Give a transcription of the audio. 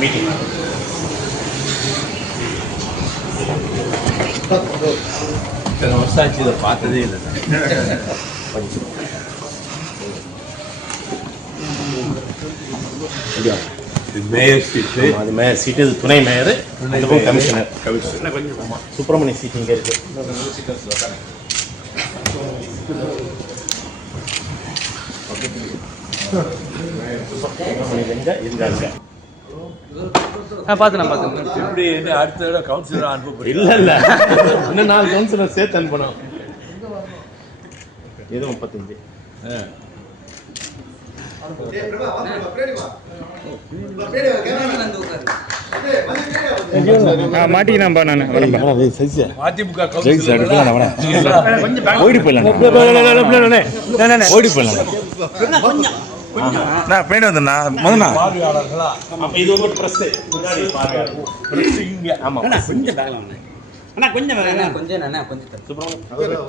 Meeting இத்தனை வருஷம் ஆச்சு, இதை பார்த்ததே இல்லை. இது மேயர் சீட்டு, அது மேயர் சீட்டு, இது துணை மேயர், கமிஷனர். சுப்பிரமணிய சீட் இங்கே இருக்கு. இருந்தாங்க எப்படி அடுத்த தடவை கவுன்சிலர் அனுப்ப இல்லை இல்லை, இன்னும் 4 கவுன்சிலர் சேர்த்து அனுப்பணும். ஏதோ 35. மாட்டிக்கினாம்பா நான் அதிமுக ஓடி போயிடலாம் ஓடி போயிடலாம் நான் பின்னாடி வந்தேண்ணா முதல்ல பார்வையாளர்களா இது ஒரு ப்ரெஸ் முன்னாடி பிரஸ் இங்க ஆமாம் கொஞ்சம் கொஞ்சம் சுப்பிரமணியம்